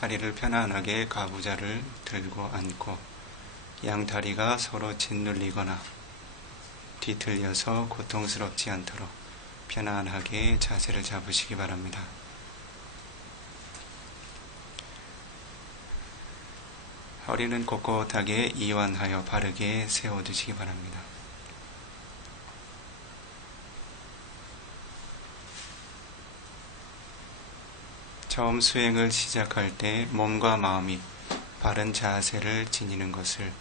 다리를 편안하게 가부좌를 들고 앉고 양다리가 서로 짓눌리거나 뒤틀려서 고통스럽지 않도록 편안하게 자세를 잡으시기 바랍니다. 허리는 꼿꼿하게 이완하여 바르게 세워두시기 바랍니다. 처음 수행을 시작할 때 몸과 마음이 바른 자세를 지니는 것을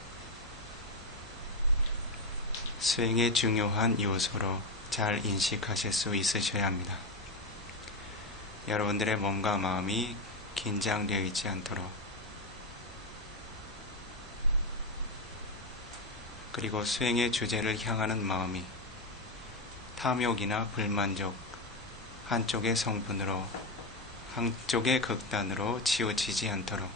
수행의 중요한 요소로 잘 인식하실 수 있으셔야 합니다. 여러분들의 몸과 마음이 긴장되어 있지 않도록, 그리고 수행의 주제를 향하는 마음이 탐욕이나 불만족, 한쪽의 성분으로, 한쪽의 극단으로 치우치지 않도록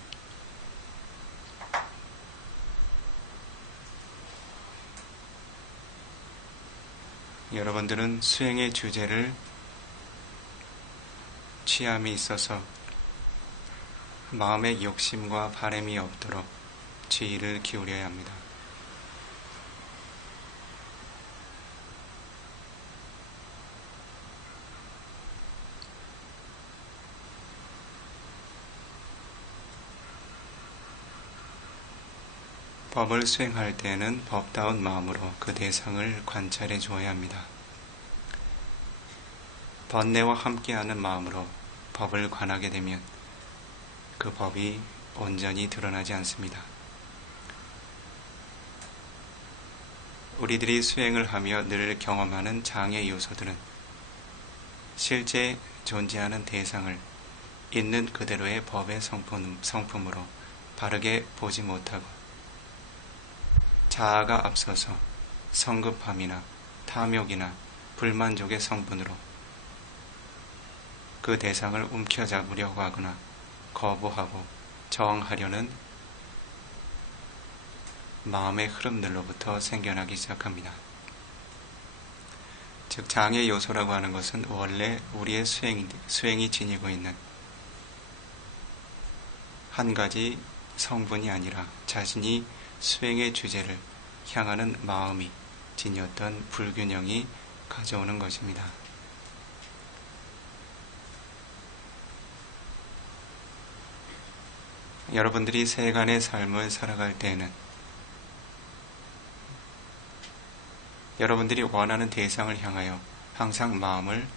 여러분들은 수행의 주제를 취함이 있어서 마음의 욕심과 바램이 없도록 주의를 기울여야 합니다. 법을 수행할 때에는 법다운 마음으로 그 대상을 관찰해 주어야 합니다. 번뇌와 함께하는 마음으로 법을 관하게 되면 그 법이 온전히 드러나지 않습니다. 우리들이 수행을 하며 늘 경험하는 장애 요소들은 실제 존재하는 대상을 있는 그대로의 법의 성품으로 바르게 보지 못하고 자아가 앞서서 성급함이나 탐욕이나 불만족의 성분으로 그 대상을 움켜잡으려고 하거나 거부하고 저항하려는 마음의 흐름들로부터 생겨나기 시작합니다. 즉 장애 요소라고 하는 것은 원래 우리의 수행이 지니고 있는 한 가지 성분이 아니라 자신이 수행의 주제를 향하는 마음이 지녔던 불균형이 가져오는 것입니다. 여러분들이 세간의 삶을 살아갈 때에는 여러분들이 원하는 대상을 향하여 항상 마음을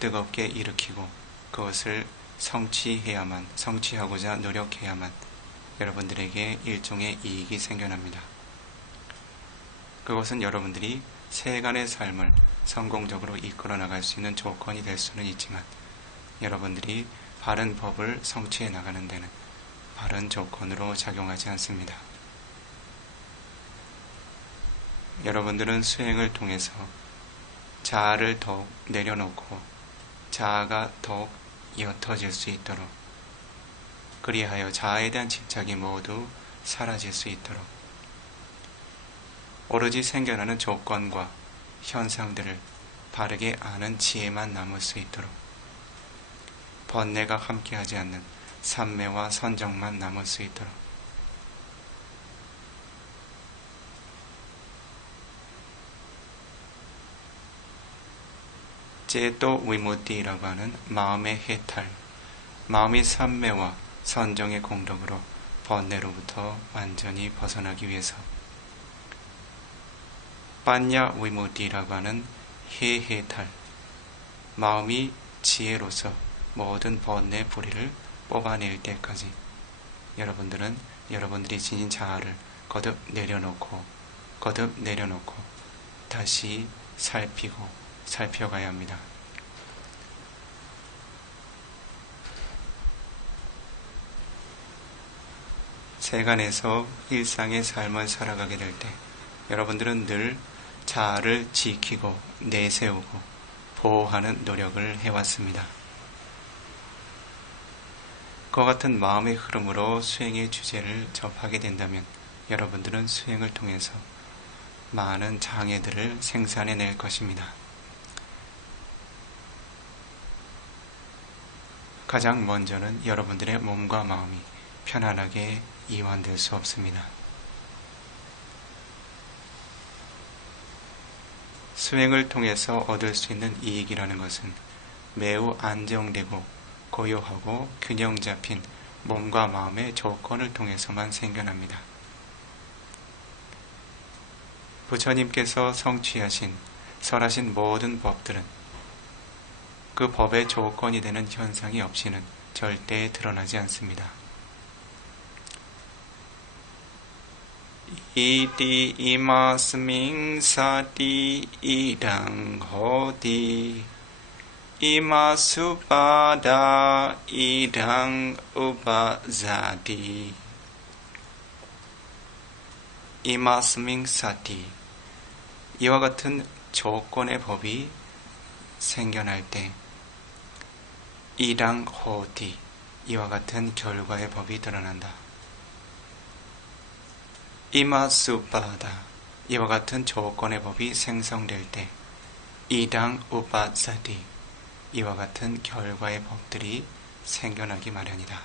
뜨겁게 일으키고 그것을 성취하고자 노력해야만 여러분들에게 일종의 이익이 생겨납니다. 그것은 여러분들이 세간의 삶을 성공적으로 이끌어 나갈 수 있는 조건이 될 수는 있지만 여러분들이 바른 법을 성취해 나가는 데는 바른 조건으로 작용하지 않습니다. 여러분들은 수행을 통해서 자아를 더욱 내려놓고 자아가 더욱 옅어질 수 있도록, 그리하여 자아에 대한 집착이 모두 사라질 수 있도록 오로지 생겨나는 조건과 현상들을 바르게 아는 지혜만 남을 수 있도록 번뇌가 함께하지 않는 삼매와 선정만 남을 수 있도록 제또 위무띠라고 하는 마음의 해탈, 마음의 삼매와 선정의 공덕으로 번뇌로부터 완전히 벗어나기 위해서 빠냐 위무띠라고 하는 해탈, 마음이 지혜로서 모든 번뇌 불의를 뽑아낼 때까지 여러분들은 여러분들이 지닌 자아를 거듭 내려놓고 다시 살펴가야 합니다. 세간에서 일상의 삶을 살아가게 될 때 여러분들은 늘 자아를 지키고 내세우고 보호하는 노력을 해왔습니다. 그와 같은 마음의 흐름으로 수행의 주제를 접하게 된다면 여러분들은 수행을 통해서 많은 장애들을 생산해낼 것입니다. 가장 먼저는 여러분들의 몸과 마음이 편안하게 이완될 수 없습니다. 수행을 통해서 얻을 수 있는 이익이라는 것은 매우 안정되고 고요하고 균형 잡힌 몸과 마음의 조건을 통해서만 생겨납니다. 부처님께서 성취하신, 설하신 모든 법들은 그 법의 조건이 되는 현상이 없이는 절대 드러나지 않습니다. 이디 이마스밍 사디 이당 호디 이마수바다 이당 우바자디 이마스밍 사디 이와 같은 조건의 법이 생겨날 때 이당 호디 이와 같은 결과의 법이 드러난다. 이마수바다 이와 같은 조건의 법이 생성될 때 이당 우바자디 이와 같은 결과의 법들이 생겨나기 마련이다.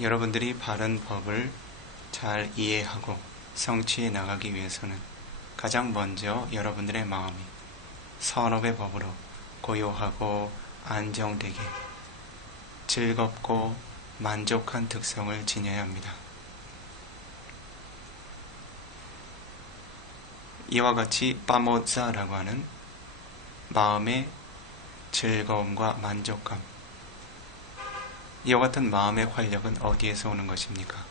여러분들이 바른 법을 잘 이해하고 성취해 나가기 위해서는 가장 먼저 여러분들의 마음이 선업의 법으로 고요하고 안정되게 즐겁고 만족한 특성을 지녀야 합니다. 이와 같이 빠모자라고 하는 마음의 즐거움과 만족감, 이와 같은 마음의 활력은 어디에서 오는 것입니까?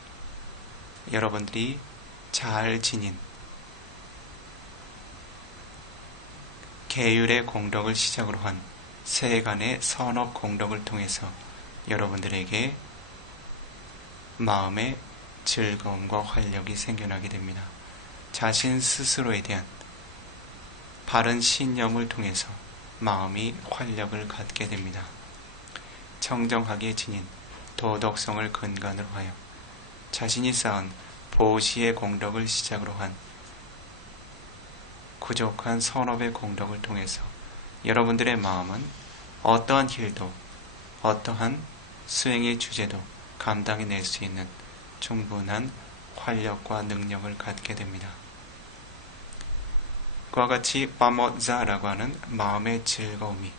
여러분들이 잘 지닌 계율의 공덕을 시작으로 한 세간의 선업 공덕을 통해서 여러분들에게 마음의 즐거움과 활력이 생겨나게 됩니다. 자신 스스로에 대한 바른 신념을 통해서 마음이 활력을 갖게 됩니다. 청정하게 지닌 도덕성을 근간으로 하여 자신이 쌓은 보시의 공덕을 시작으로 한 부족한 선업의 공덕을 통해서 여러분들의 마음은 어떠한 길도 어떠한 수행의 주제도 감당해낼 수 있는 충분한 활력과 능력을 갖게 됩니다. 그와 같이 빠모자라고 하는 마음의 즐거움이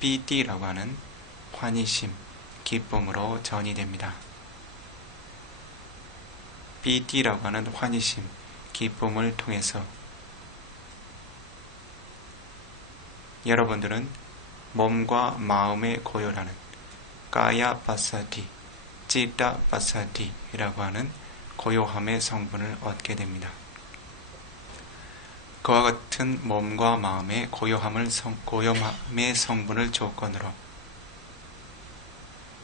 삐띠라고 하는 환희심, 기쁨으로 전이 됩니다. 삐띠라고 하는 환희심, 기쁨을 통해서 여러분들은 몸과 마음의 고요라는 까야 바사디, 찌따 바사디라고 하는 고요함의 성분을 얻게 됩니다. 그와 같은 몸과 마음의 고요함의 성분을 조건으로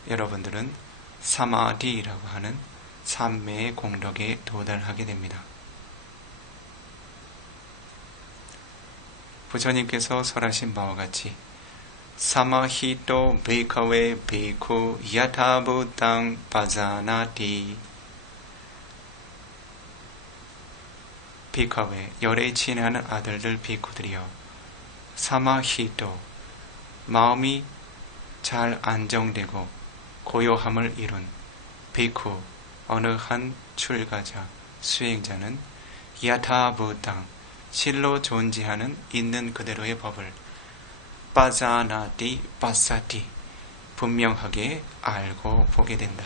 여러분들은 사마디라고 하는 삼매의 공덕에 도달하게 됩니다. 부처님께서 설하신 바와 같이 사마히토 베이카웨 베이쿠 야타부땅 바자나티 비카웨 열에 친하는 아들들 비쿠들이여 사마히토 마음이 잘 안정되고 고요함을 이룬 비쿠 어느 한 출가자 수행자는 야타부땅 실로 존재하는 있는 그대로의 법을 빠자나티 빠사티 분명하게 알고 보게 된다.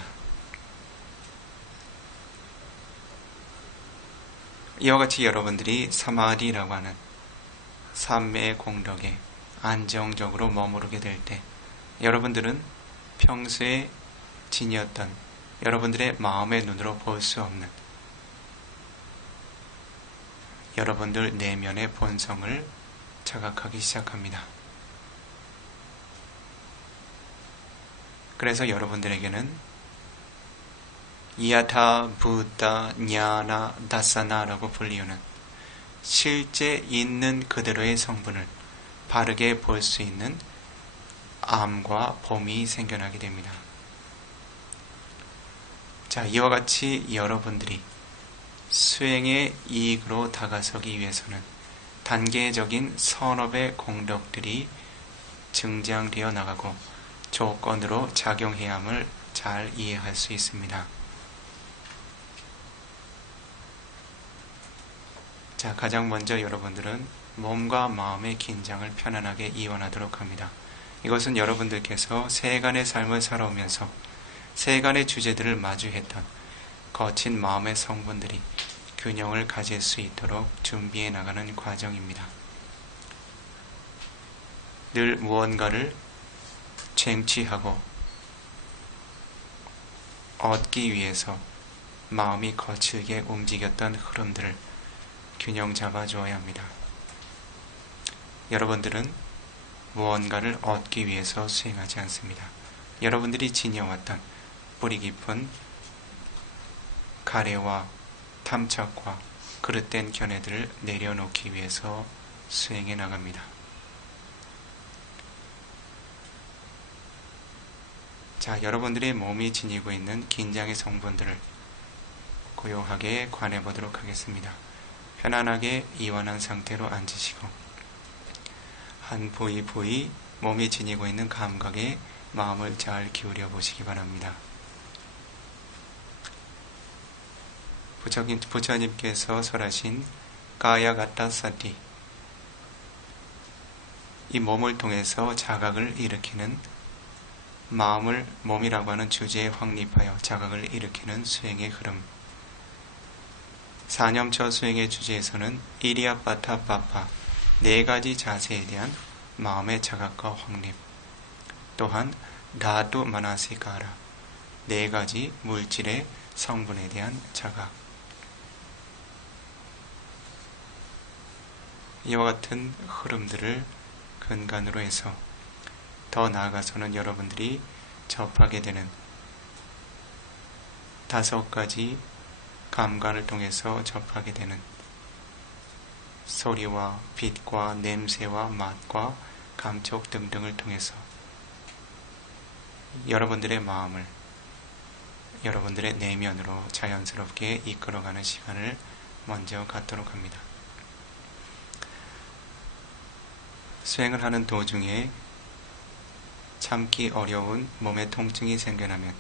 이와 같이 여러분들이 사마디라고 하는 삼매의 공덕에 안정적으로 머무르게 될 때 여러분들은 평소에 지녔던 여러분들의 마음의 눈으로 볼 수 없는 여러분들 내면의 본성을 자각하기 시작합니다. 그래서 여러분들에게는 이야타, 부타, 냐나, 다사나라고 불리우는 실제 있는 그대로의 성분을 바르게 볼 수 있는 암과 봄이 생겨나게 됩니다. 자, 이와 같이 여러분들이 수행의 이익으로 다가서기 위해서는 단계적인 선업의 공덕들이 증장되어 나가고 조건으로 작용해야 함을 잘 이해할 수 있습니다. 자, 가장 먼저 여러분들은 몸과 마음의 긴장을 편안하게 이완하도록 합니다. 이것은 여러분들께서 세간의 삶을 살아오면서 세간의 주제들을 마주했던 거친 마음의 성분들이 균형을 가질 수 있도록 준비해 나가는 과정입니다. 늘 무언가를 쟁취하고 얻기 위해서 마음이 거칠게 움직였던 흐름들을 균형 잡아 주어야 합니다. 여러분들은 무언가를 얻기 위해서 수행하지 않습니다. 여러분들이 지녀왔던 뿌리 깊은 가래와 탐착과 그릇된 견해들을 내려놓기 위해서 수행해 나갑니다. 자, 여러분들의 몸이 지니고 있는 긴장의 성분들을 고요하게 관해 보도록 하겠습니다. 편안하게 이완한 상태로 앉으시고 한 부위 몸이 지니고 있는 감각에 마음을 잘 기울여 보시기 바랍니다. 부처님께서 설하신 가야가타사티, 이 몸을 통해서 자각을 일으키는 마음을 몸이라고 하는 주제에 확립하여 자각을 일으키는 수행의 흐름. 사념처 수행의 주제에서는 이리야빠타빠파, 네 가지 자세에 대한 마음의 자각과 확립, 또한 다두 마나시카라, 네 가지 물질의 성분에 대한 자각, 이와 같은 흐름들을 근간으로 해서 더 나아가서는 여러분들이 접하게 되는 5가지 감관을 통해서 접하게 되는 소리와 빛과 냄새와 맛과 감촉 등등을 통해서 여러분들의 마음을 여러분들의 내면으로 자연스럽게 이끌어가는 시간을 먼저 갖도록 합니다. 수행을 하는 도중에 참기 어려운 몸의 통증이 생겨나면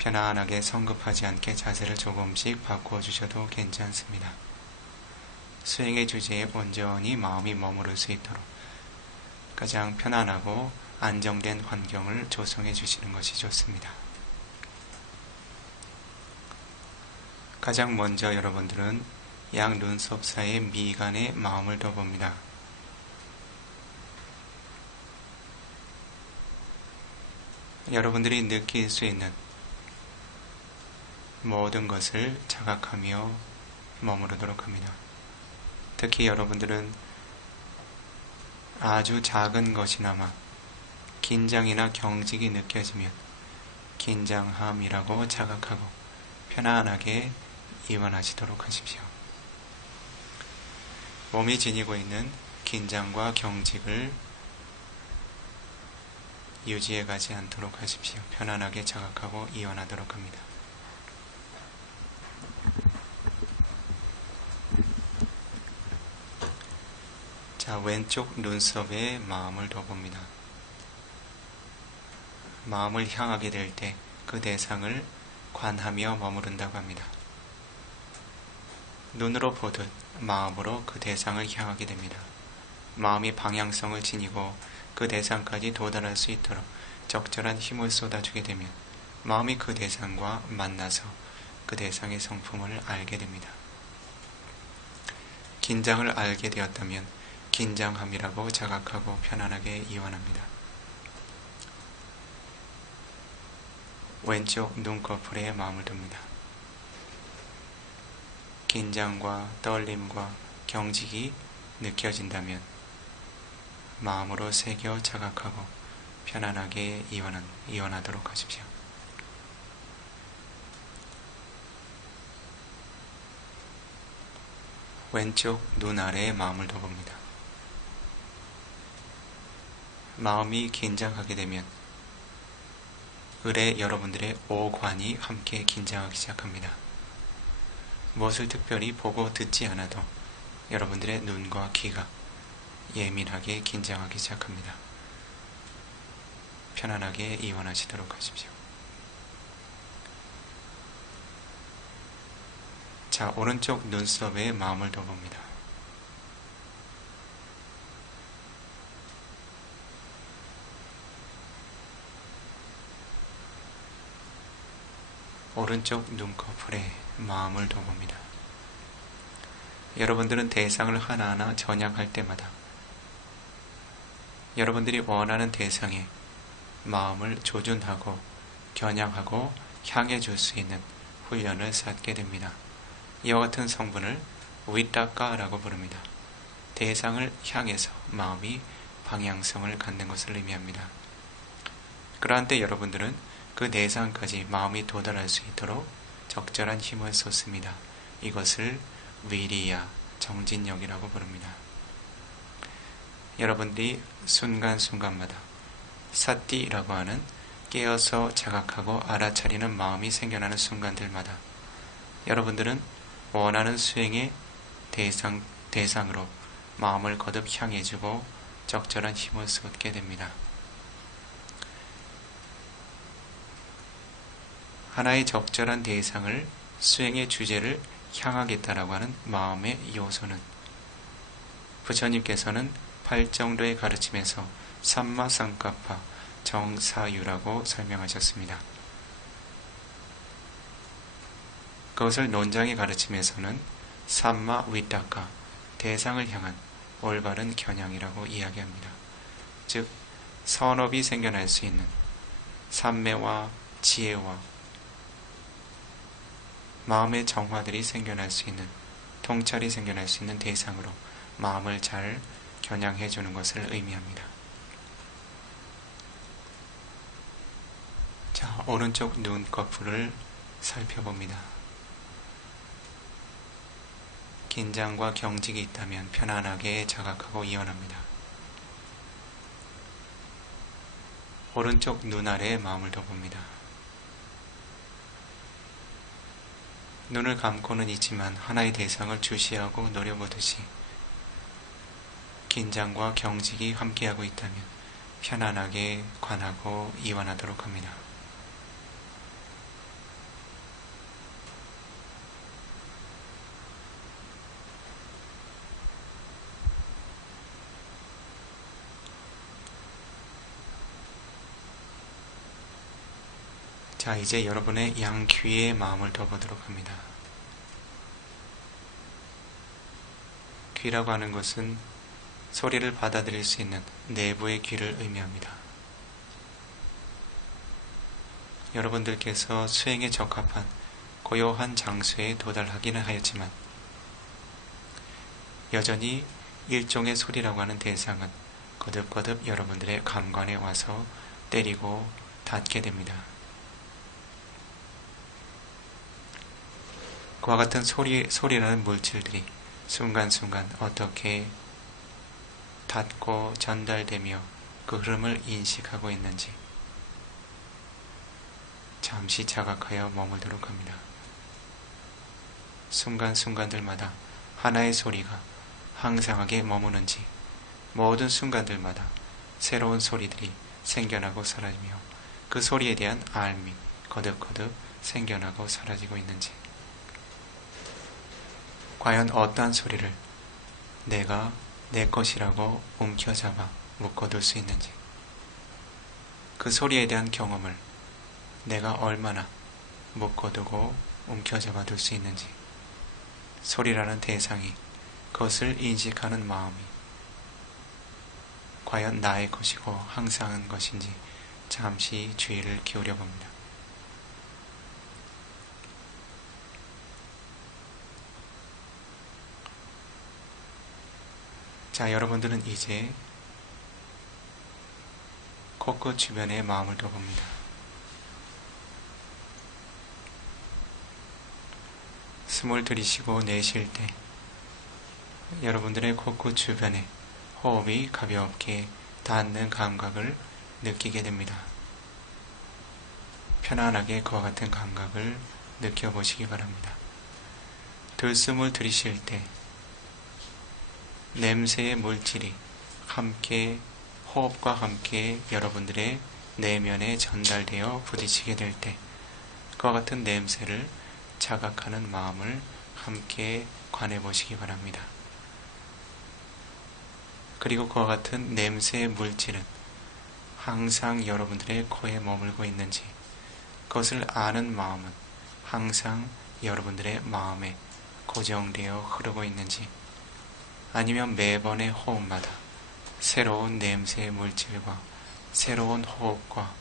편안하게 성급하지 않게 자세를 조금씩 바꿔주셔도 괜찮습니다. 수행의 주제에 온전히 마음이 머무를 수 있도록 가장 편안하고 안정된 환경을 조성해 주시는 것이 좋습니다. 가장 먼저 여러분들은 양 눈썹 사이의 미간에 마음을 둬봅니다. 여러분들이 느낄 수 있는 모든 것을 자각하며 머무르도록 합니다. 특히 여러분들은 아주 작은 것이나마 긴장이나 경직이 느껴지면 긴장함이라고 자각하고 편안하게 이완하시도록 하십시오. 몸이 지니고 있는 긴장과 경직을 유지해 가지 않도록 하십시오. 편안하게 자각하고 이완하도록 합니다. 자, 왼쪽 눈썹에 마음을 둬봅니다. 마음을 향하게 될 때 그 대상을 관하며 머무른다고 합니다. 눈으로 보듯 마음으로 그 대상을 향하게 됩니다. 마음이 방향성을 지니고 그 대상까지 도달할 수 있도록 적절한 힘을 쏟아주게 되면 마음이 그 대상과 만나서 그 대상의 성품을 알게 됩니다. 긴장을 알게 되었다면 긴장함이라고 자각하고 편안하게 이완합니다. 왼쪽 눈꺼풀에 마음을 둡니다. 긴장과 떨림과 경직이 느껴진다면 마음으로 새겨 자각하고 편안하게 이완하도록 하십시오. 왼쪽 눈 아래에 마음을 둬봅니다. 마음이 긴장하게 되면 을에 여러분들의 오관이 함께 긴장하기 시작합니다. 무엇을 특별히 보고 듣지 않아도 여러분들의 눈과 귀가 예민하게 긴장하기 시작합니다. 편안하게 이완하시도록 하십시오. 자, 오른쪽 눈썹에 마음을 둬봅니다. 오른쪽 눈꺼풀에 마음을 둬봅니다. 여러분들은 대상을 하나하나 전향할 때마다 여러분들이 원하는 대상에 마음을 조준하고 겨냥하고 향해 줄 수 있는 훈련을 쌓게 됩니다. 이와 같은 성분을 위타카라고 부릅니다. 대상을 향해서 마음이 방향성을 갖는 것을 의미합니다. 그러한 때 여러분들은 그 대상까지 마음이 도달할 수 있도록 적절한 힘을 쏟습니다. 이것을 위리야, 정진력이라고 부릅니다. 여러분들이 순간순간마다 사띠라고 하는 깨어서 자각하고 알아차리는 마음이 생겨나는 순간들마다 여러분들은 원하는 수행의 대상으로 마음을 거듭 향해주고 적절한 힘을 쏟게 됩니다. 하나의 적절한 대상을 수행의 주제를 향하겠다라고 하는 마음의 요소는 부처님께서는 8정도의 가르침에서 삼마상카파 정사유라고 설명하셨습니다. 그것을 논장의 가르침에서는 삼마 위타카 대상을 향한 올바른 겨냥이라고 이야기합니다. 즉 선업이 생겨날 수 있는 삼매와 지혜와 마음의 정화들이 생겨날 수 있는 통찰이 생겨날 수 있는 대상으로 마음을 잘 겨냥해 주는 것을 의미합니다. 자, 오른쪽 눈꺼풀을 살펴봅니다. 긴장과 경직이 있다면 편안하게 자각하고 이완합니다. 오른쪽 눈 아래에 마음을 둬봅니다. 눈을 감고는 있지만 하나의 대상을 주시하고 노려보듯이 긴장과 경직이 함께하고 있다면 편안하게 관하고 이완하도록 합니다. 자, 이제 여러분의 양귀에 마음을 둬보도록 합니다. 귀라고 하는 것은 소리를 받아들일 수 있는 내부의 귀를 의미합니다. 여러분들께서 수행에 적합한 고요한 장소에 도달하기는 하였지만 여전히 일종의 소리라고 하는 대상은 거듭거듭 여러분들의 감관에 와서 때리고 닿게 됩니다. 그와 같은 소리라는 물질들이 순간순간 어떻게 닿고 전달되며 그 흐름을 인식하고 있는지 잠시 자각하여 머물도록 합니다. 순간순간들마다 하나의 소리가 항상하게 머무는지 모든 순간들마다 새로운 소리들이 생겨나고 사라지며 그 소리에 대한 알미 거듭거듭 생겨나고 사라지고 있는지 과연 어떠한 소리를 내가 내 것이라고 움켜잡아 묶어둘 수 있는지 그 소리에 대한 경험을 내가 얼마나 묶어두고 움켜잡아 둘 수 있는지 소리라는 대상이 그것을 인식하는 마음이 과연 나의 것이고 항상한 것인지 잠시 주의를 기울여 봅니다. 자, 여러분들은 이제 코끝 주변에 마음을 둬봅니다. 숨을 들이쉬고 내쉴 때 여러분들의 코끝 주변에 호흡이 가볍게 닿는 감각을 느끼게 됩니다. 편안하게 그와 같은 감각을 느껴보시기 바랍니다. 들숨을 들이쉴 때 냄새의 물질이 함께 호흡과 함께 여러분들의 내면에 전달되어 부딪히게 될 때 그와 같은 냄새를 자각하는 마음을 함께 관해 보시기 바랍니다. 그리고 그와 같은 냄새의 물질은 항상 여러분들의 코에 머물고 있는지, 그것을 아는 마음은 항상 여러분들의 마음에 고정되어 흐르고 있는지, 아니면 매번의 호흡마다 새로운 냄새의 물질과 새로운 호흡과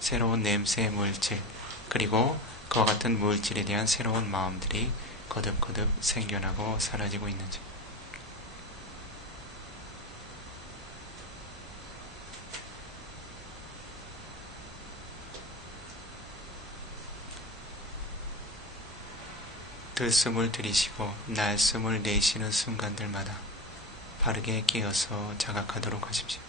새로운 냄새의 물질, 그리고 그와 같은 물질에 대한 새로운 마음들이 거듭거듭 생겨나고 사라지고 있는지, 들숨을 들이쉬고 날숨을 내쉬는 순간들마다 바르게 깨어서 자각하도록 하십시오.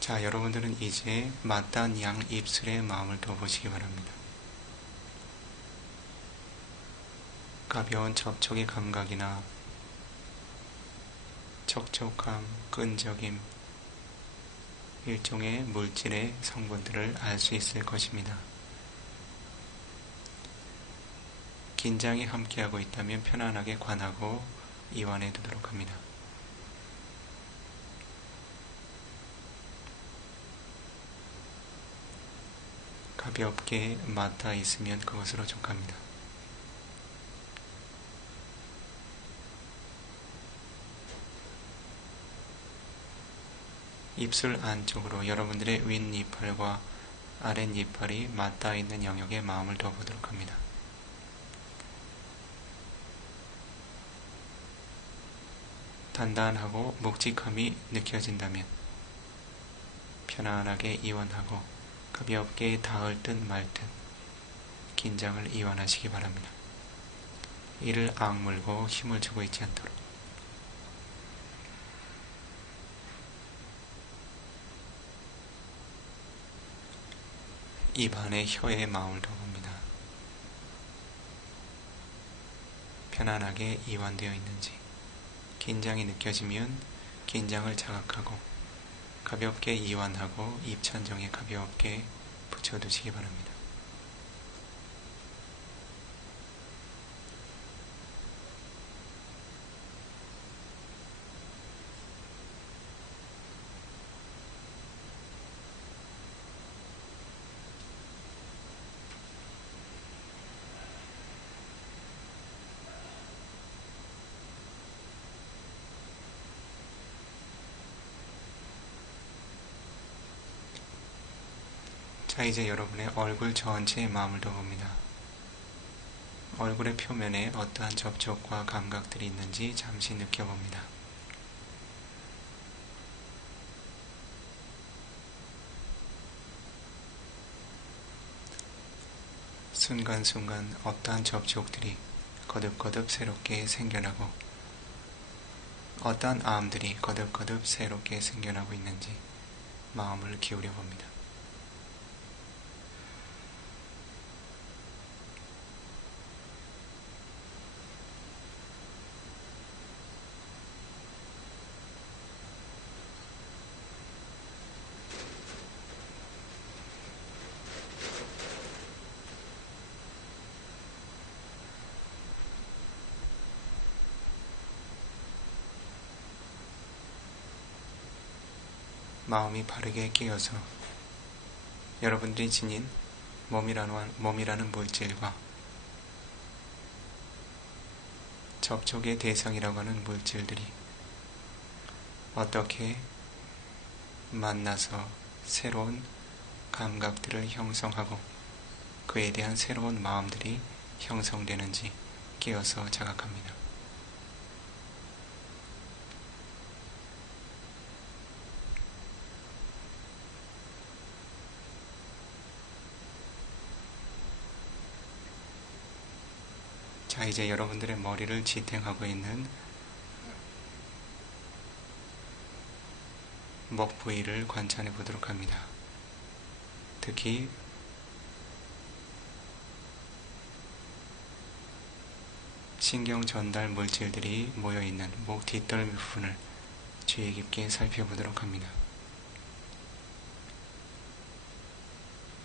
자, 여러분들은 이제 맞닿은 양 입술에 마음을 둬보시기 바랍니다. 가벼운 접촉의 감각이나 촉촉함, 끈적임, 일종의 물질의 성분들을 알 수 있을 것입니다. 긴장이 함께하고 있다면 편안하게 관하고 이완해 두도록 합니다. 가볍게 맞닿아 있으면 그것으로 족합니다. 입술 안쪽으로 여러분들의 윗니팔과 아랫니팔이 맞닿아 있는 영역에 마음을 둬보도록 합니다. 단단하고 묵직함이 느껴진다면 편안하게 이완하고 가볍게 닿을 듯 말 듯 긴장을 이완하시기 바랍니다. 이를 악물고 힘을 주고 있지 않도록. 입안에 혀에 마음을 둬봅니다. 편안하게 이완되어 있는지, 긴장이 느껴지면 긴장을 자각하고 가볍게 이완하고 입천정에 가볍게 붙여두시기 바랍니다. 자, 이제 여러분의 얼굴 전체에 마음을 둬봅니다. 얼굴의 표면에 어떠한 접촉과 감각들이 있는지 잠시 느껴봅니다. 순간순간 어떠한 접촉들이 거듭거듭 새롭게 생겨나고 어떠한 암들이 거듭거듭 새롭게 생겨나고 있는지 마음을 기울여 봅니다. 마음이 바르게 깨어서 여러분들이 지닌 몸이라는 물질과 접촉의 대상이라고 하는 물질들이 어떻게 만나서 새로운 감각들을 형성하고 그에 대한 새로운 마음들이 형성되는지 깨어서 자각합니다. 자, 이제 여러분들의 머리를 지탱하고 있는 목 부위를 관찰해 보도록 합니다. 특히 신경 전달 물질들이 모여 있는 목 뒷덜미 부분을 주의 깊게 살펴보도록 합니다.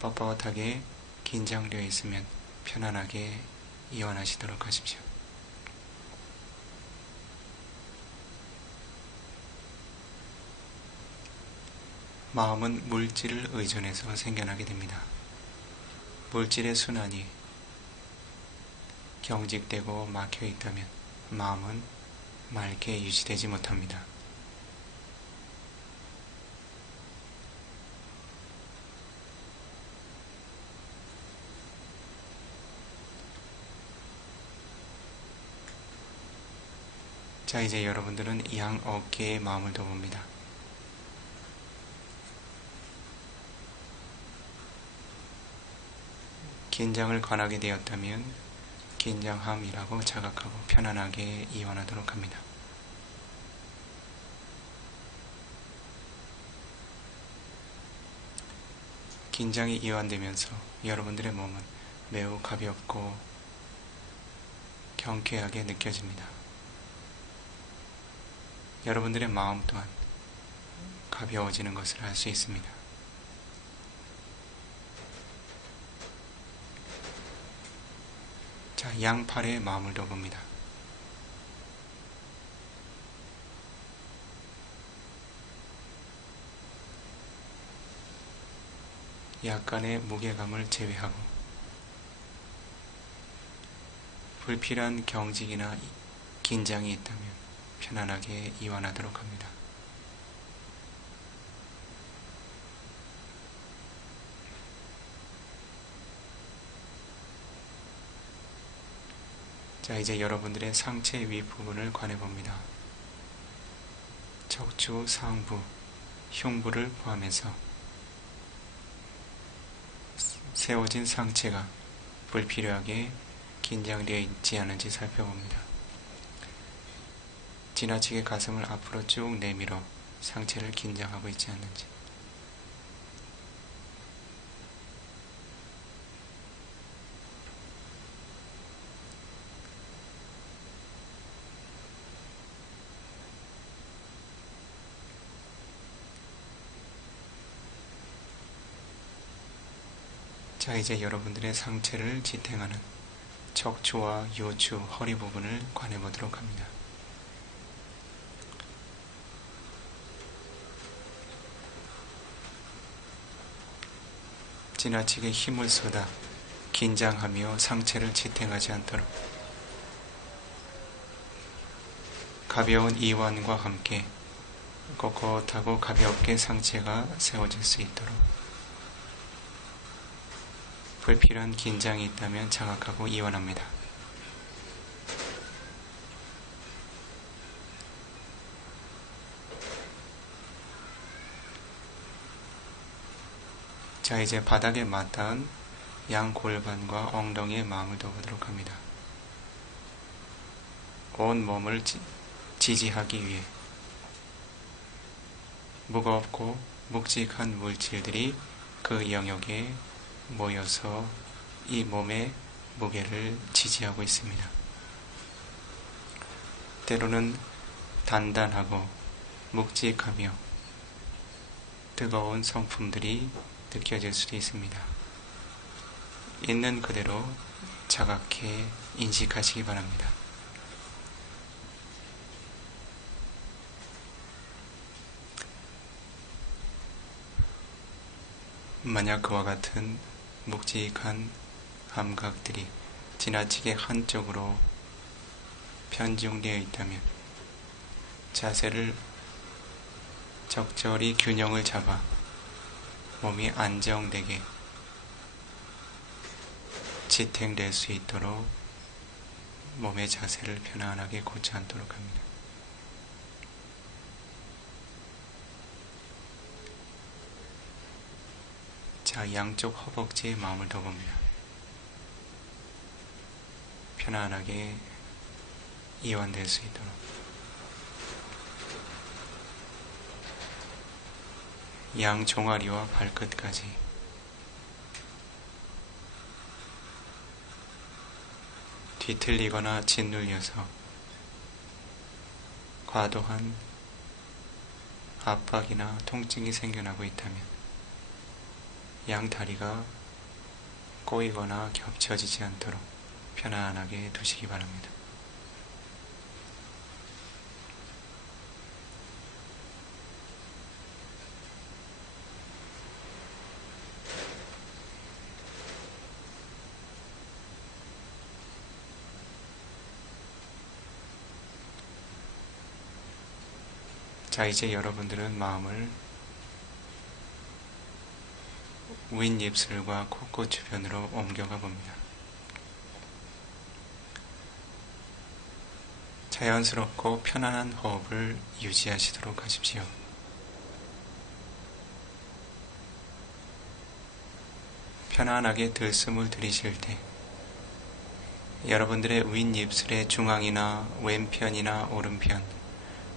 뻣뻣하게 긴장되어 있으면 편안하게 이완하시도록 하십시오. 마음은 물질을 의존해서 생겨나게 됩니다. 물질의 순환이 경직되고 막혀 있다면 마음은 맑게 유지되지 못합니다. 자, 이제 여러분들은 양 어깨에 마음을 둬봅니다. 긴장을 관하게 되었다면 긴장함이라고 자각하고 편안하게 이완하도록 합니다. 긴장이 이완되면서 여러분들의 몸은 매우 가볍고 경쾌하게 느껴집니다. 여러분들의 마음 또한 가벼워지는 것을 알 수 있습니다. 자, 양팔에 마음을 둬봅니다. 약간의 무게감을 제외하고 불필요한 경직이나 긴장이 있다면 편안하게 이완하도록 합니다. 자, 이제 여러분들의 상체 윗부분을 관해봅니다. 척추 상부, 흉부를 포함해서 세워진 상체가 불필요하게 긴장되어 있지 않은지 살펴봅니다. 지나치게 가슴을 앞으로 쭉 내밀어 상체를 긴장하고 있지 않는지. 자, 이제 여러분들의 상체를 지탱하는 척추와 요추, 허리 부분을 관해보도록 합니다. 지나치게 힘을 쏟아 긴장하며 상체를 지탱하지 않도록 가벼운 이완과 함께 꼿꼿하고 가볍게 상체가 세워질 수 있도록 불필요한 긴장이 있다면 자각하고 이완합니다. 자, 이제 바닥에 맞닿은 양 골반과 엉덩이에 마음을 둬보도록 합니다. 온 몸을 지지하기 위해 무겁고 묵직한 물질들이 그 영역에 모여서 이 몸의 무게를 지지하고 있습니다. 때로는 단단하고 묵직하며 뜨거운 성품들이 느껴질 수도 있습니다. 있는 그대로 자각해 인식하시기 바랍니다. 만약 그와 같은 묵직한 감각들이 지나치게 한쪽으로 편중되어 있다면 자세를 적절히 균형을 잡아 몸이 안정되게 지탱될 수 있도록 몸의 자세를 편안하게 고쳐 앉도록 합니다. 자, 양쪽 허벅지에 마음을 둬봅니다. 편안하게 이완될 수 있도록 양 종아리와 발끝까지 뒤틀리거나 짓눌려서 과도한 압박이나 통증이 생겨나고 있다면 양 다리가 꼬이거나 겹쳐지지 않도록 편안하게 두시기 바랍니다. 자, 이제 여러분들은 마음을 윗입술과 코끝 주변으로 옮겨가 봅니다. 자연스럽고 편안한 호흡을 유지하시도록 하십시오. 편안하게 들숨을 들이쉴 때 여러분들의 윗입술의 중앙이나 왼편이나 오른편,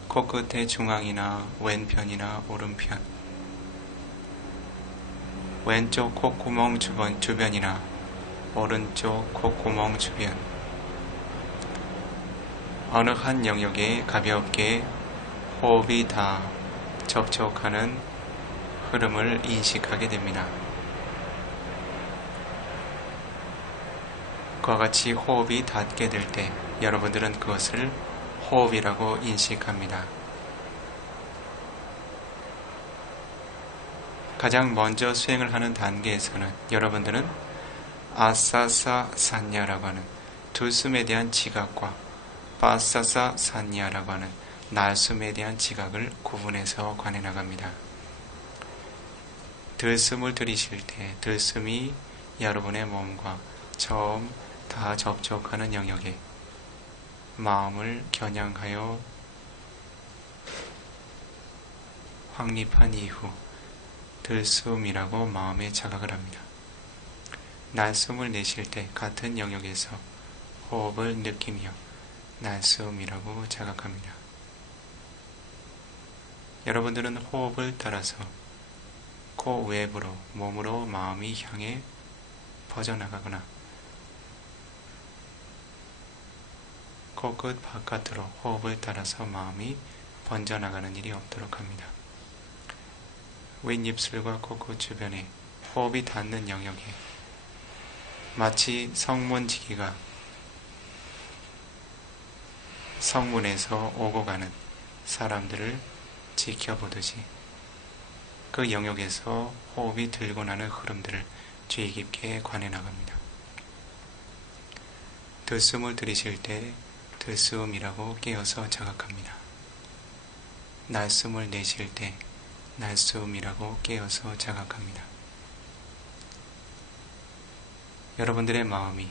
코끝의 중앙이나 왼편이나 오른편, 왼쪽 콧구멍 주변이나 오른쪽 콧구멍 주변, 어느 한 영역에 가볍게 호흡이 다 접촉하는 흐름을 인식하게 됩니다. 그와 같이 호흡이 닿게 될 때 여러분들은 그것을 호흡이라고 인식합니다. 가장 먼저 수행을 하는 단계에서는 여러분들은 아사사 산냐라고 하는 들숨에 대한 지각과 빠사사 산냐라고 하는 날숨에 대한 지각을 구분해서 관해 나갑니다. 들숨을 들이쉴 때 들숨이 여러분의 몸과 처음 다 접촉하는 영역에 마음을 겨냥하여 확립한 이후 들숨이라고 마음에 자각을 합니다. 날숨을 내쉴 때 같은 영역에서 호흡을 느끼며 날숨이라고 자각합니다. 여러분들은 호흡을 따라서 코 외부로 몸으로 마음이 향해 퍼져나가거나 코끝 바깥으로 호흡을 따라서 마음이 번져나가는 일이 없도록 합니다. 윗입술과 코끝 주변에 호흡이 닿는 영역에 마치 성문지기가 성문에서 오고 가는 사람들을 지켜보듯이 그 영역에서 호흡이 들고 나는 흐름들을 주의 깊게 관해 나갑니다. 들숨을 들이쉴 때 들숨이라고 깨어서 자각합니다. 날숨을 내쉴 때 날숨이라고 깨어서 자각합니다. 여러분들의 마음이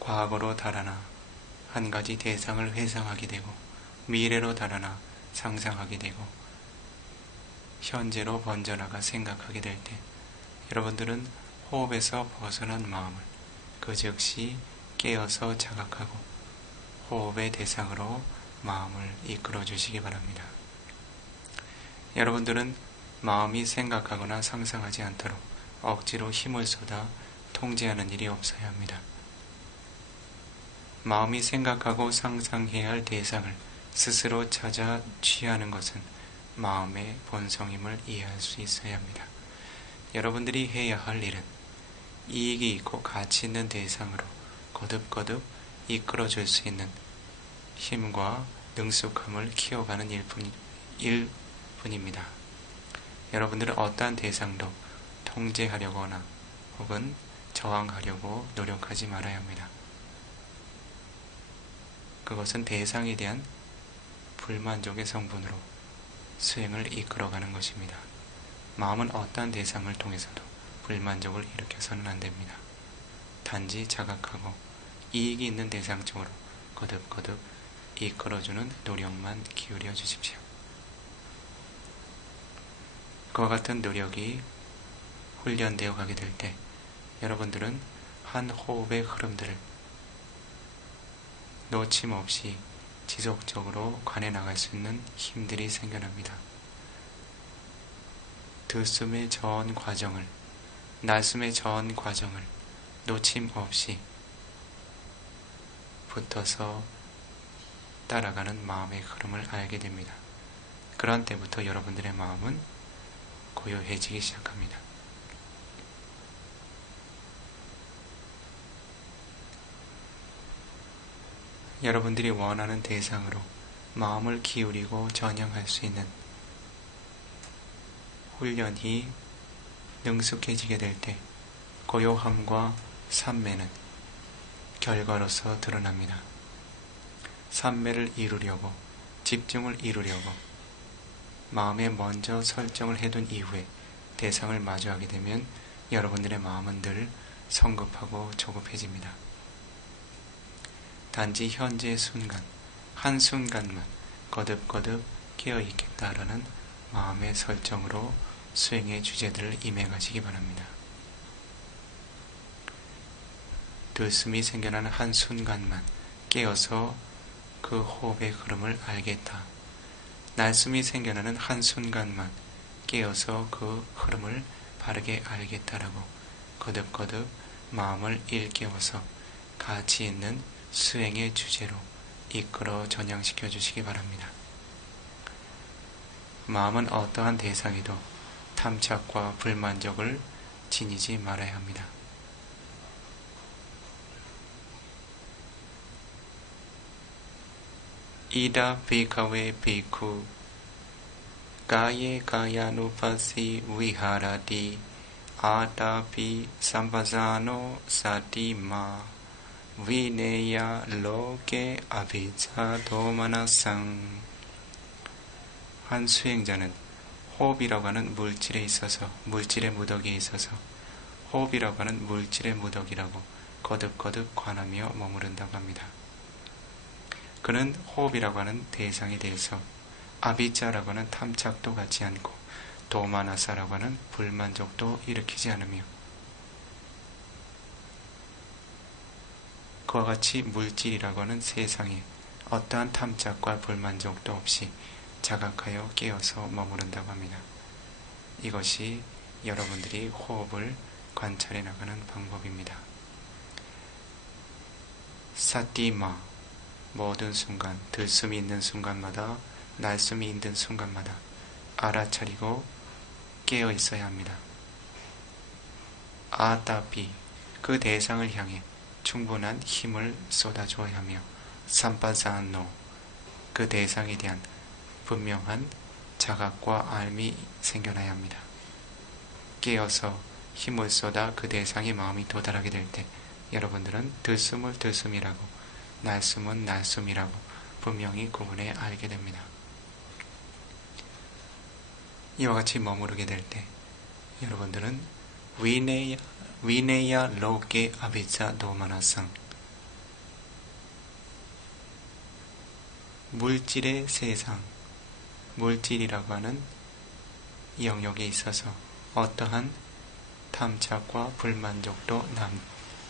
과거로 달아나 한 가지 대상을 회상하게 되고 미래로 달아나 상상하게 되고 현재로 번져나가 생각하게 될 때 여러분들은 호흡에서 벗어난 마음을 그 즉시 깨어서 자각하고 호흡의 대상으로 마음을 이끌어 주시기 바랍니다. 여러분들은 마음이 생각하거나 상상하지 않도록 억지로 힘을 쏟아 통제하는 일이 없어야 합니다. 마음이 생각하고 상상해야 할 대상을 스스로 찾아 취하는 것은 마음의 본성임을 이해할 수 있어야 합니다. 여러분들이 해야 할 일은 이익이 있고 가치 있는 대상으로 거듭거듭 이끌어줄 수 있는 힘과 능숙함을 키워가는 일뿐입니다. 여러분들은 어떠한 대상도 통제하려거나 혹은 저항하려고 노력하지 말아야 합니다. 그것은 대상에 대한 불만족의 성분으로 수행을 이끌어가는 것입니다. 마음은 어떠한 대상을 통해서도 불만족을 일으켜서는 안 됩니다. 단지 자각하고 이익이 있는 대상 쪽으로 거듭거듭 이끌어주는 노력만 기울여 주십시오. 그와 같은 노력이 훈련되어 가게 될 때 여러분들은 한 호흡의 흐름들을 놓침없이 지속적으로 관해 나갈 수 있는 힘들이 생겨납니다. 들숨의 전 과정을, 날숨의 전 과정을 놓침없이 붙어서 따라가는 마음의 흐름을 알게 됩니다. 그런 때부터 여러분들의 마음은 고요해지기 시작합니다. 여러분들이 원하는 대상으로 마음을 기울이고 전향할 수 있는 훈련이 능숙해지게 될 때 고요함과 산매는 결과로서 드러납니다. 산매를 이루려고, 집중을 이루려고 마음에 먼저 설정을 해둔 이후에 대상을 마주하게 되면 여러분들의 마음은 늘 성급하고 조급해집니다. 단지 현재의 순간, 한순간만 거듭거듭 깨어있겠다라는 마음의 설정으로 수행의 주제들을 임해가시기 바랍니다. 들숨이 생겨나는 한순간만 깨어서 그 호흡의 흐름을 알겠다. 날숨이 생겨나는 한순간만 깨어서 그 흐름을 바르게 알겠다라고 거듭거듭 마음을 일깨워서 가치 있는 수행의 주제로 이끌어 전향시켜 주시기 바랍니다. 마음은 어떠한 대상에도 탐착과 불만족을 지니지 말아야 합니다. 이다 비카웨 비쿠 가예 가야누파시 위하라디 아다피 삼바자노 사티마 위네야 로케 아비자 도마나상. 한 수행자는 호흡이라고 하는 물질에 있어서, 물질의 무더기에 있어서 호흡이라고 하는 물질의 무더기라고 거듭거듭 관하며 머무른다고 합니다. 그는 호흡이라고 하는 대상에 대해서 아비자라고 하는 탐착도 갖지 않고 도마나사라고 하는 불만족도 일으키지 않으며 그와 같이 물질이라고 하는 세상에 어떠한 탐착과 불만족도 없이 자각하여 깨어서 머무른다고 합니다. 이것이 여러분들이 호흡을 관찰해 나가는 방법입니다. 사티마, 모든 순간, 들숨이 있는 순간마다, 날숨이 있는 순간마다 알아차리고 깨어 있어야 합니다. 아타피, 그 대상을 향해 충분한 힘을 쏟아주어야 하며, 삼파자노, 그 대상에 대한 분명한 자각과 알미 생겨나야 합니다. 깨어서 힘을 쏟아 그 대상의 마음이 도달하게 될 때 여러분들은 들숨을 들숨이라고, 날숨은 날숨이라고 분명히 구분해 알게 됩니다. 이와 같이 머무르게 될 때 여러분들은 위네야 로게 아비자 도마나상, 물질의 세상, 물질이라고 하는 영역에 있어서 어떠한 탐착과 불만족도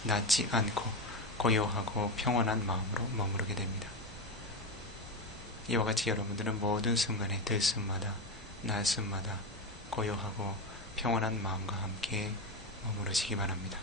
낳지 않고 고요하고 평온한 마음으로 머무르게 됩니다. 이와 같이 여러분들은 모든 순간에 들숨마다 날숨마다 고요하고 평온한 마음과 함께 머무르시기 바랍니다.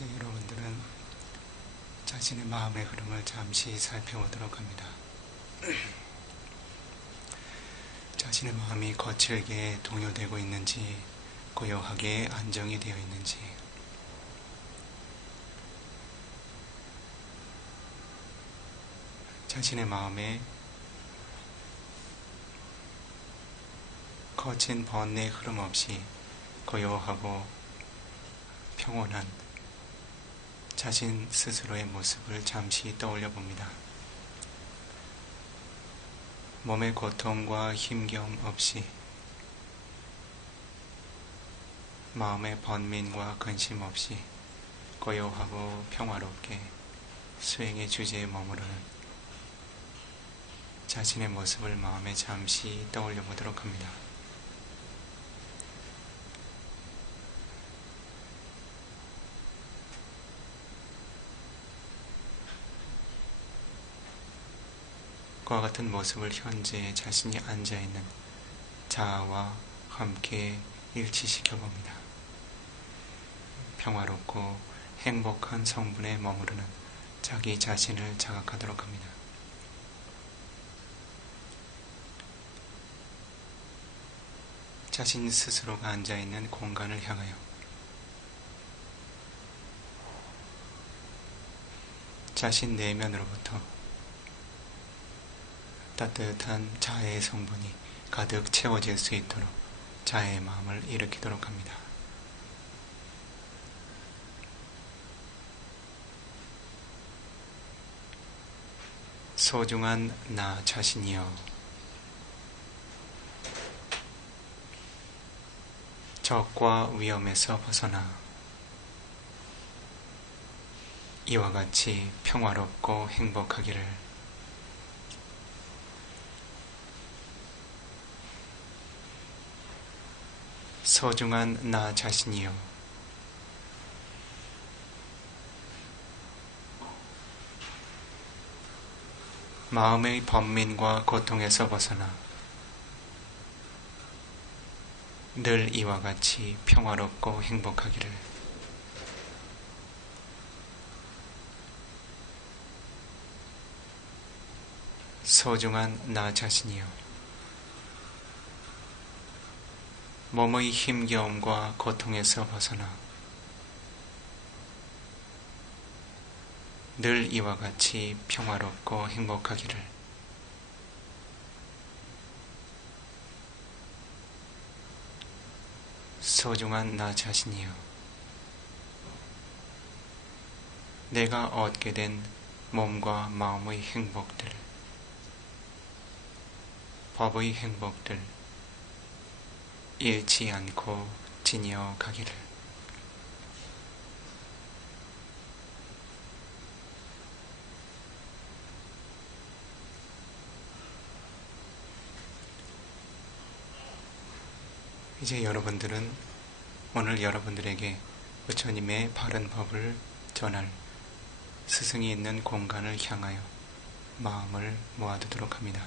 이제 여러분들은 자신의 마음의 흐름을 잠시 살펴보도록 합니다. 자신의 마음이 거칠게 동요되고 있는지, 고요하게 안정이 되어 있는지, 자신의 마음에 거친 번뇌의 흐름 없이 고요하고 평온한 자신 스스로의 모습을 잠시 떠올려 봅니다. 몸의 고통과 힘겨움 없이, 마음의 번민과 근심 없이 고요하고 평화롭게 수행의 주제에 머무르는 자신의 모습을 마음에 잠시 떠올려 보도록 합니다. 그와 같은 모습을 현재 자신이 앉아있는 자아와 함께 일치시켜 봅니다. 평화롭고 행복한 성분에 머무르는 자기 자신을 자각하도록 합니다. 자신 스스로가 앉아있는 공간을 향하여 자신 내면으로부터 따뜻한 자애의 성분이 가득 채워질 수 있도록 자애의 마음을 일으키도록 합니다. 소중한 나 자신이여, 적과 위험에서 벗어나 이와 같이 평화롭고 행복하기를. 소중한 나 자신이여, 마음의 번민과 고통에서 벗어나 늘 이와 같이 평화롭고 행복하기를. 소중한 나 자신이여, 몸의 힘겨움과 고통에서 벗어나 늘 이와 같이 평화롭고 행복하기를. 소중한 나 자신이여, 내가 얻게 된 몸과 마음의 행복들, 법의 행복들 잃지 않고 지녀 가기를. 이제 여러분들은 오늘 여러분들에게 부처님의 바른 법을 전할 스승이 있는 공간을 향하여 마음을 모아두도록 합니다.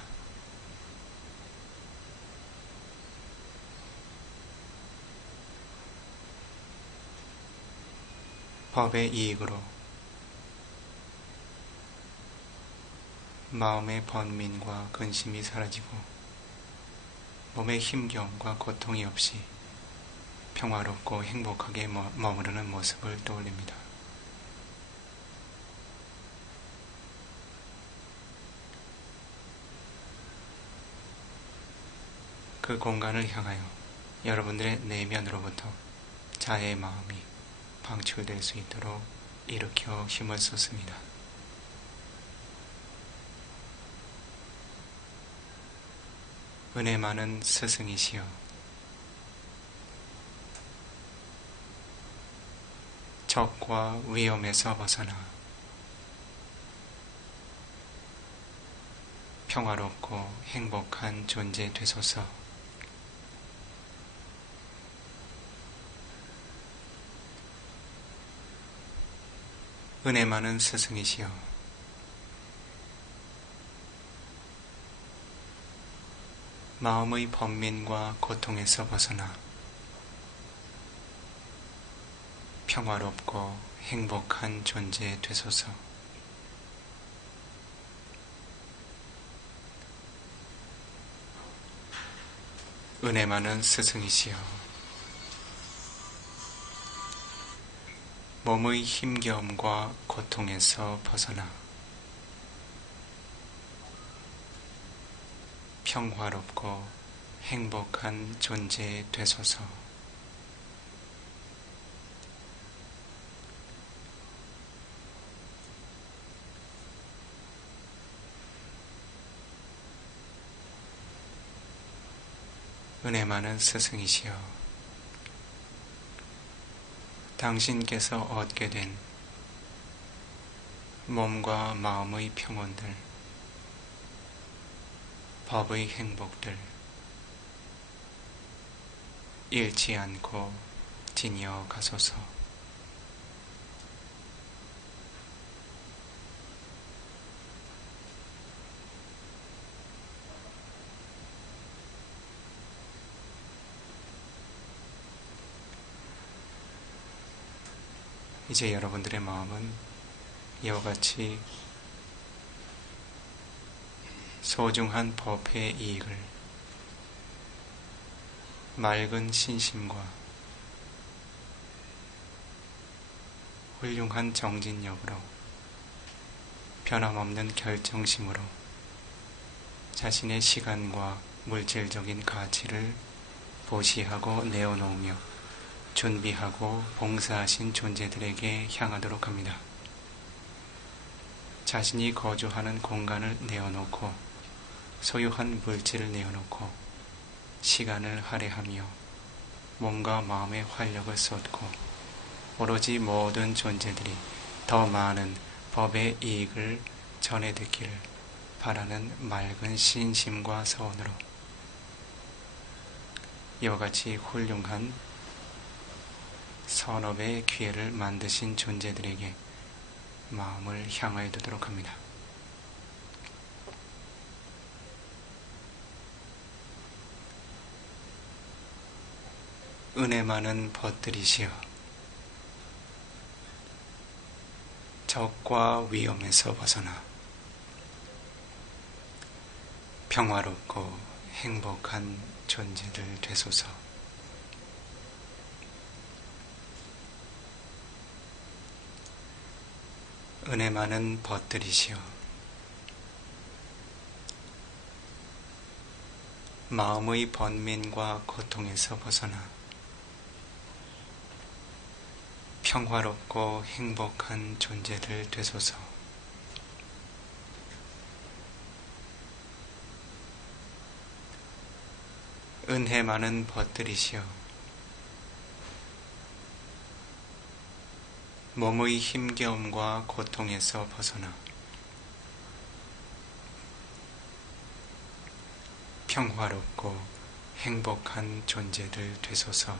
법의 이익으로 마음의 번민과 근심이 사라지고 몸의 힘겨움과 고통이 없이 평화롭고 행복하게 머무르는 모습을 떠올립니다. 그 공간을 향하여 여러분들의 내면으로부터 자애의 마음이 방출될 수 있도록 일으켜 힘을 쏟습니다. 은혜 많은 스승이시여, 적과 위험에서 벗어나 평화롭고 행복한 존재 되소서. 은혜 많은 스승이시여, 마음의 번민과 고통에서 벗어나 평화롭고 행복한 존재 되소서. 은혜 많은 스승이시여, 몸의 힘겨움과 고통에서 벗어나 평화롭고 행복한 존재 되소서. 은혜 많은 스승이시여, 당신께서 얻게 된 몸과 마음의 평온들, 법의 행복들 잃지 않고 지니어 가소서. 이제 여러분들의 마음은 이와 같이 소중한 법의 이익을 맑은 신심과 훌륭한 정진력으로 변함없는 결정심으로 자신의 시간과 물질적인 가치를 보시하고 내어놓으며 준비하고 봉사하신 존재들에게 향하도록 합니다. 자신이 거주하는 공간을 내어놓고 소유한 물질을 내어놓고 시간을 할애하며 몸과 마음의 활력을 쏟고 오로지 모든 존재들이 더 많은 법의 이익을 전해 듣기를 바라는 맑은 신심과 서원으로 이와 같이 훌륭한 선업의 기회를 만드신 존재들에게 마음을 향하여 두도록 합니다. 은혜 많은 벗들이시여, 적과 위험에서 벗어나 평화롭고 행복한 존재들 되소서. 은혜 많은 벗들이시여, 마음의 번민과 고통에서 벗어나 평화롭고 행복한 존재들 되소서. 은혜 많은 벗들이시여, 몸의 힘겨움과 고통에서 벗어나 평화롭고 행복한 존재들 되소서.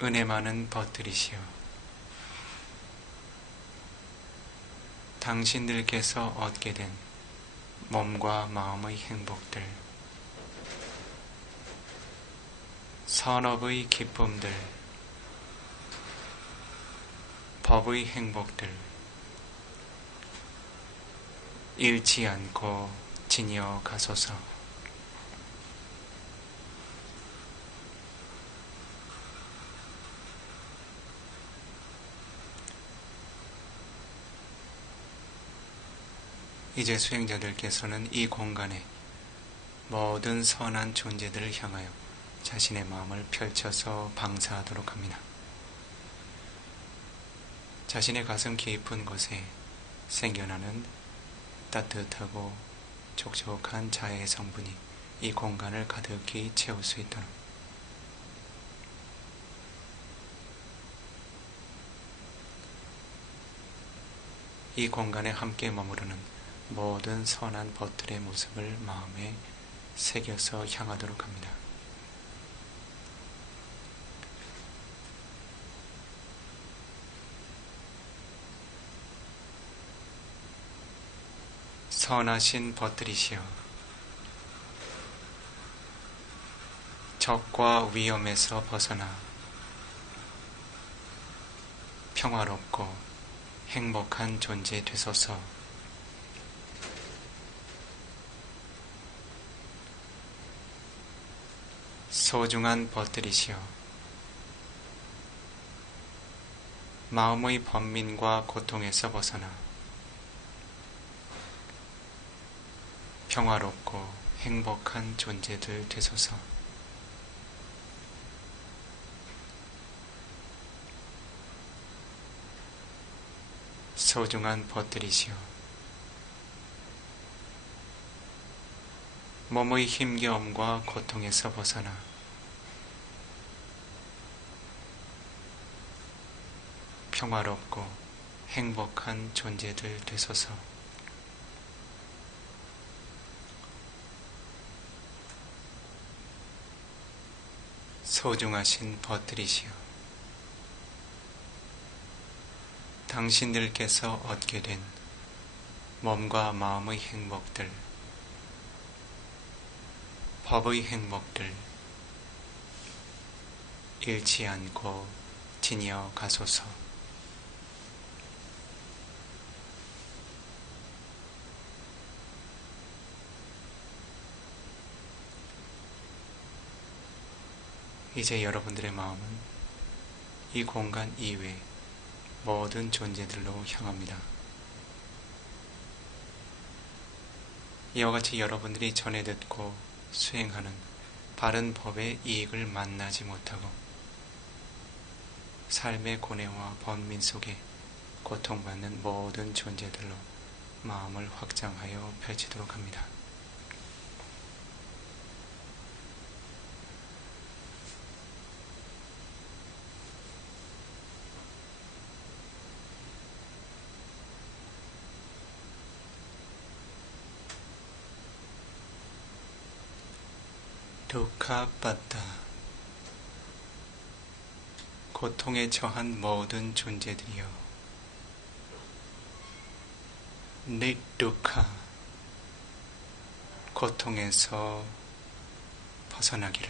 은혜 많은 벗들이시여, 당신들께서 얻게 된 몸과 마음의 행복들, 선업의 기쁨들, 법의 행복들 잃지 않고 지니어 가소서. 이제 수행자들께서는 이 공간에 모든 선한 존재들을 향하여 자신의 마음을 펼쳐서 방사하도록 합니다. 자신의 가슴 깊은 곳에 생겨나는 따뜻하고 촉촉한 자애의 성분이 이 공간을 가득히 채울 수 있도록 이 공간에 함께 머무르는 모든 선한 벗들의 모습을 마음에 새겨서 향하도록 합니다. 선하신 벗들이시여, 적과 위험에서 벗어나 평화롭고 행복한 존재 되소서. 소중한 벗들이시여, 마음의 번민과 고통에서 벗어나 평화롭고 행복한 존재들 되소서. 소중한 벗들이시여, 몸의 힘겨움과 고통에서 벗어나 평화롭고 행복한 존재들 되소서. 소중하신 벗들이시여, 당신들께서 얻게 된 몸과 마음의 행복들, 법의 행복들 잃지 않고 지니어 가소서. 이제 여러분들의 마음은 이 공간 이외 모든 존재들로 향합니다. 이와 같이 여러분들이 전해 듣고 수행하는 바른 법의 이익을 만나지 못하고 삶의 고뇌와 번민 속에 고통받는 모든 존재들로 마음을 확장하여 펼치도록 합니다. 두카빠따, 고통에 처한 모든 존재들이여, 니두카, 고통에서 벗어나기를.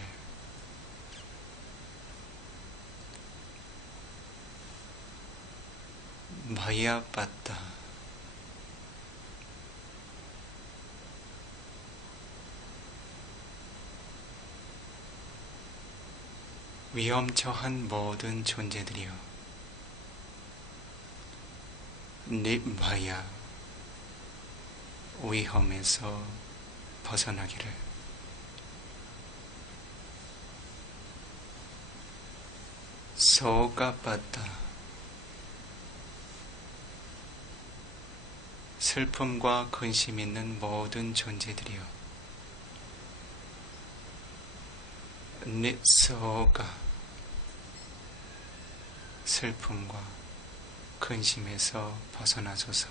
마야빠따, 위험처한 모든 존재들이여, 니바야, 위험에서 벗어나기를. 소가빠따, 슬픔과 근심 있는 모든 존재들이여, 니소가, 슬픔과 근심에서 벗어나소서.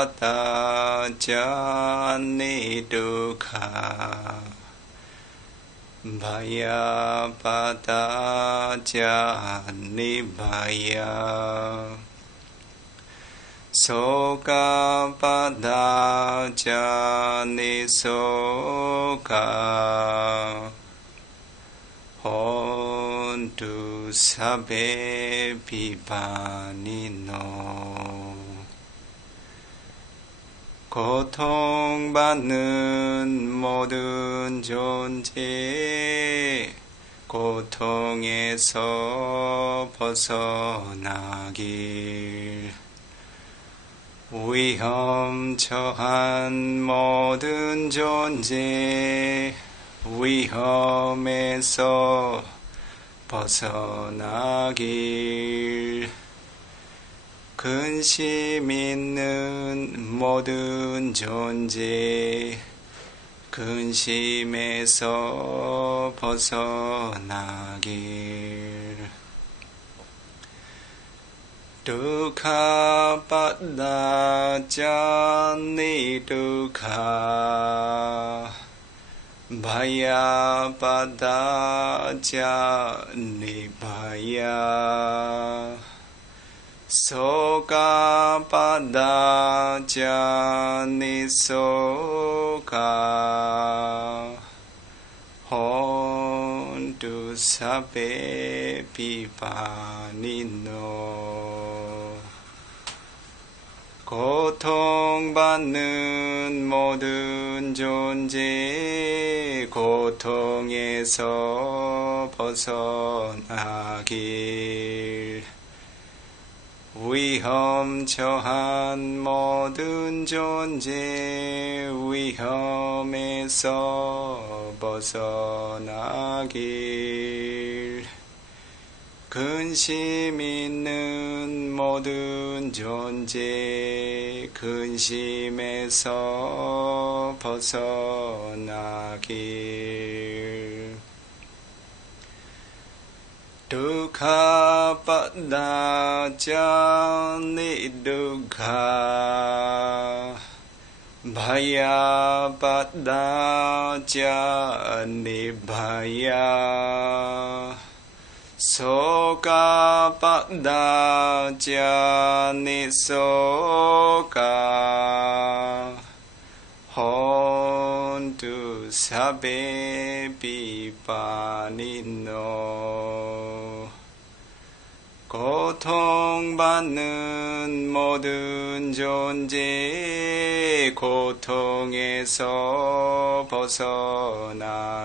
두카빠따 짜니 두카, 바야빠따 짜니 바야, 소가빠따 짜니 소가, 혼두사베 비바니노, 고통받는 모든 존재, 고통에서 벗어나길. 위험 처한 모든 존재, 위험에서 벗어나길. 근심 있는 모든 존재, 근심에서 벗어나길. 두카빠따 짜니 두카, Bhayapadaja Nibhaya Sokapadaja Nisoka Hontu Sabbe Pipanino 고통받는 모든 존재 고통에서 벗어나길 위험 처한 모든 존재 위험에서 벗어나길 근심 있는 모든 존재 근심에서 벗어나길 두카빠다자 니두카 바야빠다자 니바야 소가빠다자 니소가 혼두 사베 비파니노 고통받는 모든 존재 고통에서 벗어나길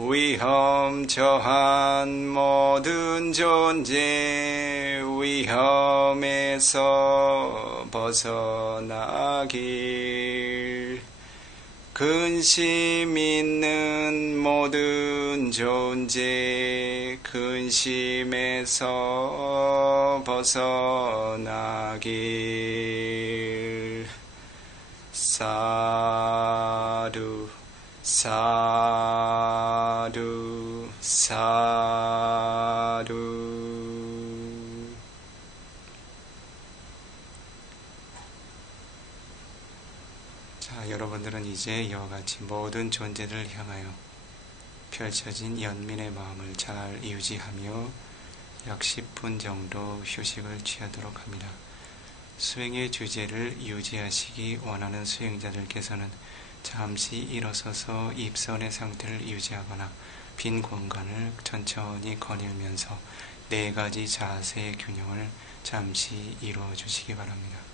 위험 처한 모든 존재 위험에서 벗어나길 근심 있는 모든 존재 근심에서 벗어나길 사두 사두 사두 자, 여러분들은 이제 이와 같이 모든 존재들을 향하여 펼쳐진 연민의 마음을 잘 유지하며 약 10분 정도 휴식을 취하도록 합니다. 수행의 주제를 유지하시기 원하는 수행자들께서는 잠시 일어서서 입선의 상태를 유지하거나 빈 공간을 천천히 거닐면서 4가지 자세의 균형을 잠시 이루어 주시기 바랍니다.